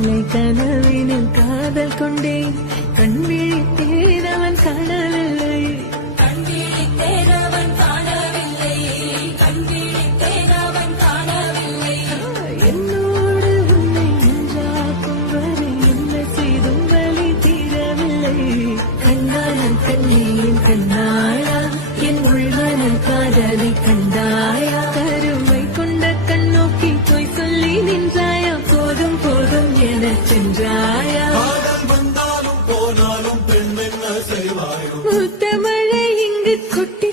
மாலை கனவினில் காதல் கொண்டேன் கண் விழித்தேன் அவன் காணவில்லை. கண்விழித்தேனவன் காணவில்லை. கண்விழித்தேனவன் காணவில்லை. என்னோடு உன்னை ஒன்றாக்கும் வரை என்ன செய்தும் வழி தீரவில்லை. கண்ணாளன் கண்ணியின் கண்ணாளா என் உள்மனல் காதலை கண்டாயா சென்றாயா? வந்தாலும் போனாலும் பெண் என்ன செய்வாயோ? முத்தமழை இங்கு கொட்டி